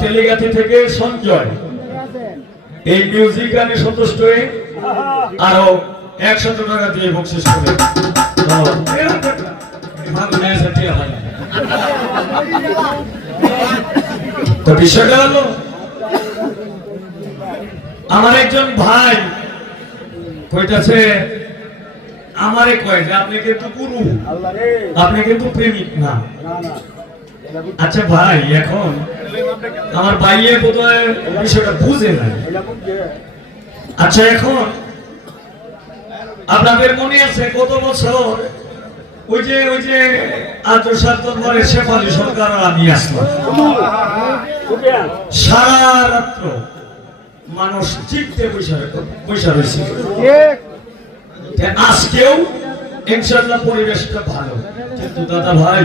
তেলিগাতি থেকে সঞ্জয়। এই মিউজিক গানে সন্তুষ্ট হয়ে আরও একশত টাকা দিয়ে বকশিস করে। হয়। আমার একজন ভাই কইতাছে, আমারে কয় যে, আপনি কিন্তু গুরু, আপনি কিন্তু প্রেমিক না। আচ্ছা ভাই, এখন আমার ভাইয়ে বোধহয় বিষয়টা বুঝে নাই। আচ্ছা এখন আপনাদের মনে আছে কত বছর ওই যে ওই যে আদর্শার দরবারে শেফালি সরকার আমি আসলাম? সারা রাত্র মানুষ বৈশা বৈশা রয়েছে। আজকেও ইনশাল্লাহ পরিবেশটা ভালো। কিন্তু দাদা ভাই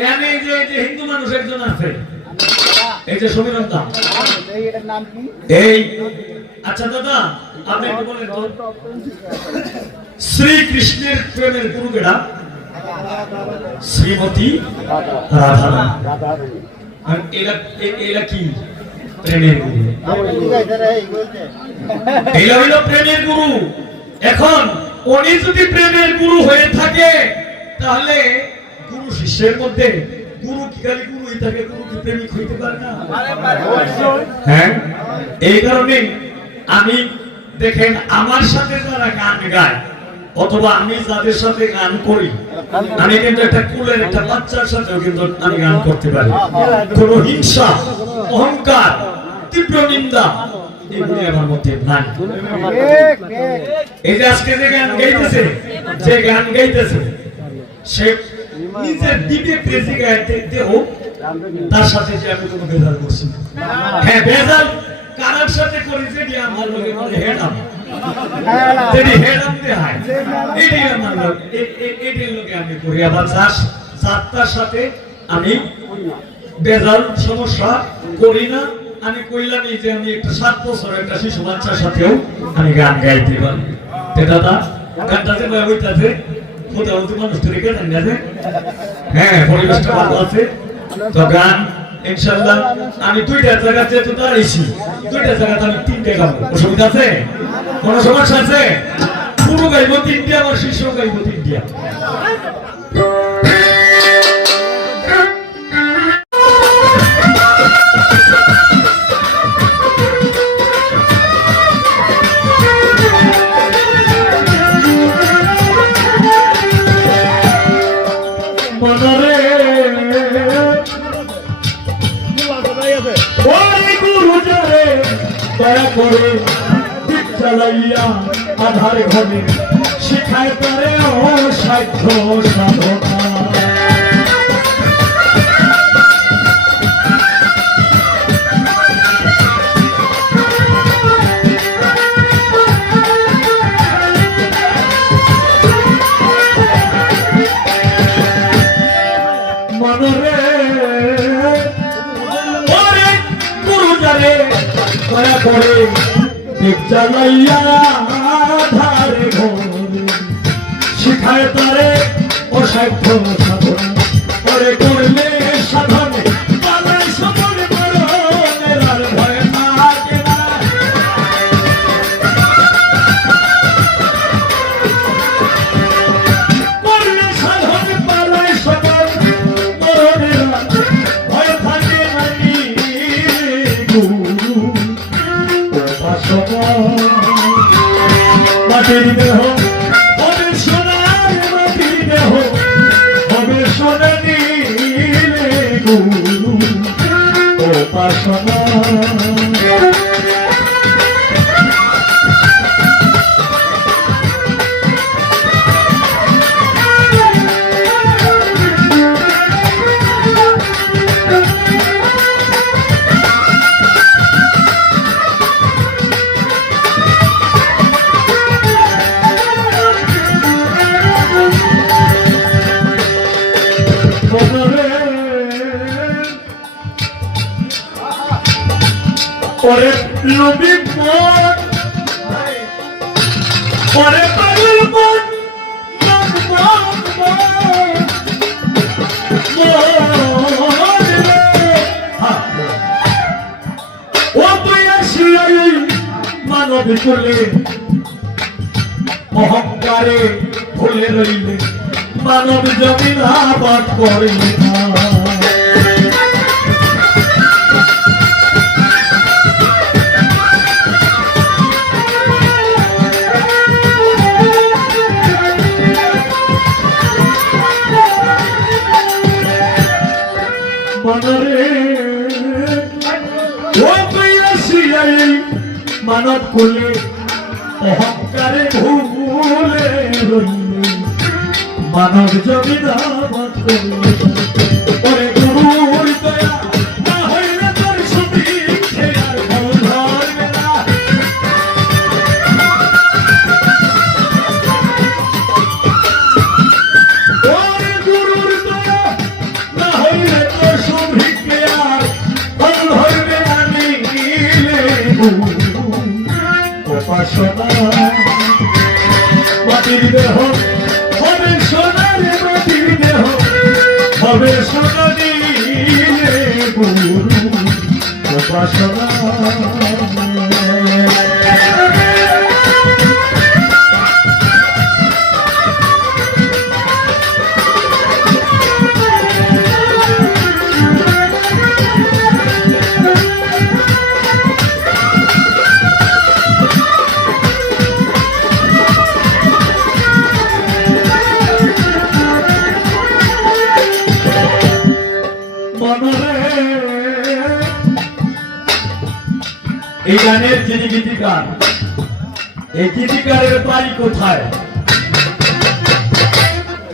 এখানে যে যে হিন্দু মানুষ একজন আছে। এই যে সমীরন দাম এই আচ্ছা দাদা, আপনি একটু বলেন শ্রীকৃষ্ণের প্রেমের গুরু কেডা? শ্রীমতী রাধা এরা এরা কি? প্রেমের গুরু। এরা হইল প্রেমের গুরু। এখন উনি যদি প্রেমের গুরু হয়ে থাকে, তাহলে গুরু শিষ্যের মধ্যে গুরু কি খালি গুরুই থাকে? গুরু কি প্রেমিক হইতে পারে না। হ্যাঁ? এই কারণে আমি দেখেন আমার সাথে যারা গান গায়, অথবা আমি যাদের সাথে গান করি, আমি কিন্তু একটা কুলের একটা বাচ্চার সাথেও কিন্তু আমি গান করতে পারি। কোন হিংসা, অহংকার, তীব্র নিন্দা এগুলি আমার মধ্যে নাই। এই যে আজকে যে গান গাইতেছে, যে গান গাইতেছে, সে নিজের রেজে গাইতে দেহ তার সাথে যে আমি কোনো ভেজাল করছি হ্যাঁ ভেজাল কারার সাথে করি যে আমার লোকে বলে হেডাম যদি হেডাম দে হয় এটাই আমার লোক এ- এ- এটাই লোকে আমি করি। আবার যার যাত্রার সাথে আমি বেজাল সমস্যা করি না। আমি কইলামই যে আমি একটা সাত বছর একটা শিশু বাচ্চার সাথেও আমি গান গাইতে পারি। দাদা গানটা যে বই হইতাছে মানুষ রেখে দেন গেছে হ্যাঁ পরিবেশটা ভালো আছে। তো গান ইনশাল্লাহ আমি দুইটা জায়গা যেহেতু দাঁড়িয়েছি দুইটা জায়গাতে আমি তিনটে গাবো অসুবিধা আছে? কোনো সমস্যা আছে? পুরো গাইবো তিনটে আমার শিষ্য গাইবো তিনটে। আধার ঘরে শিখায় তারে সাধনা গুরু যারে দয়া করে চালাইয়া তারে সাধন। করে করলে সাধন না। করলে সাধন পালাই সবর ওরে নবী মন ওরে পাগল আসিয়াই মানব চলে। অহংকারে ভুলে রইলে, মানব জমিন আবাদ করিলে না। মানব কলে অহংকারে ভুলে রইলে। মানব জমিদাবাদ করলে হবে সোনা দিলে গুরু উপাসনা এই গানের যিনি গীতিকার, এই গীতিকারের বাড়ি কোথায়?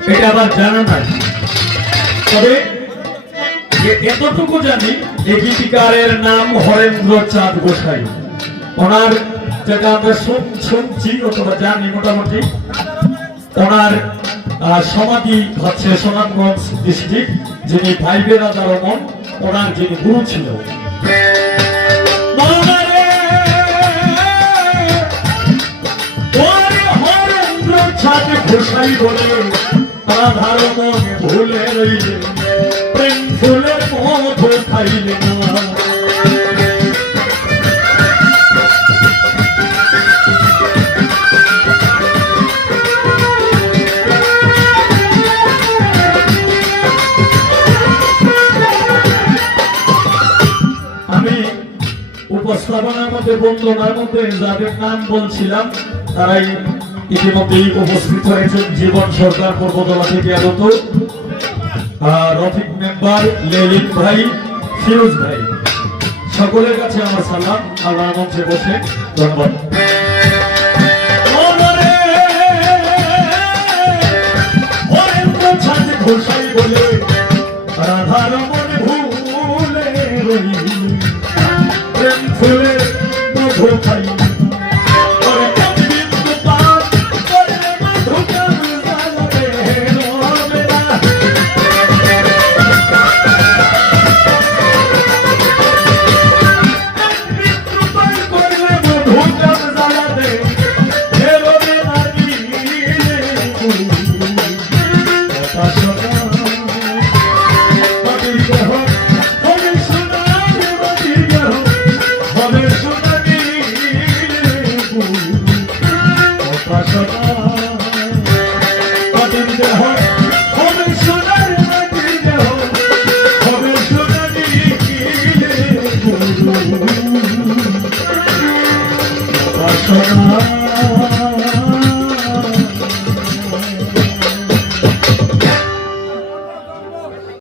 এটা আবার জানা নাই। তবে এতটুকু জানি, এই গীতিকারের নাম হরেন্দ্র চাঁদ গোসাই। ওনার যেটা আমরা শুন- শুনছি অথবা জানি মোটামুটি, ওনার সমাধি হচ্ছে সোনামগঞ্জ ডিস্ট্রিক্ট, যিনি ভাইবে রাজা রমন ওনার যিনি গুরু ছিল। ছাদ ঘোষাই বলে রাধার মনে ভুলে রইলে, প্রেম ফুলের মধু খাইলে না। উপস্থাপনার মধ্যে বন্ধনার মধ্যে যাদের নাম বলছিলাম, তারাই ইতিমধ্যেই উপস্থিত হয়েছেন জীবন সরকার পূর্বতলা থেকে আগত রফিক মেম্বার লেলিন ভাই, ফিরোজ ভাই। সকলের কাছে আমার সালাম আল্লাহ মঞ্চে বসে ধন্যবাদ। ঘোষাই বলে, রাধার মনে ভুলে রইলি। প্রেম ফুলে মধু খাই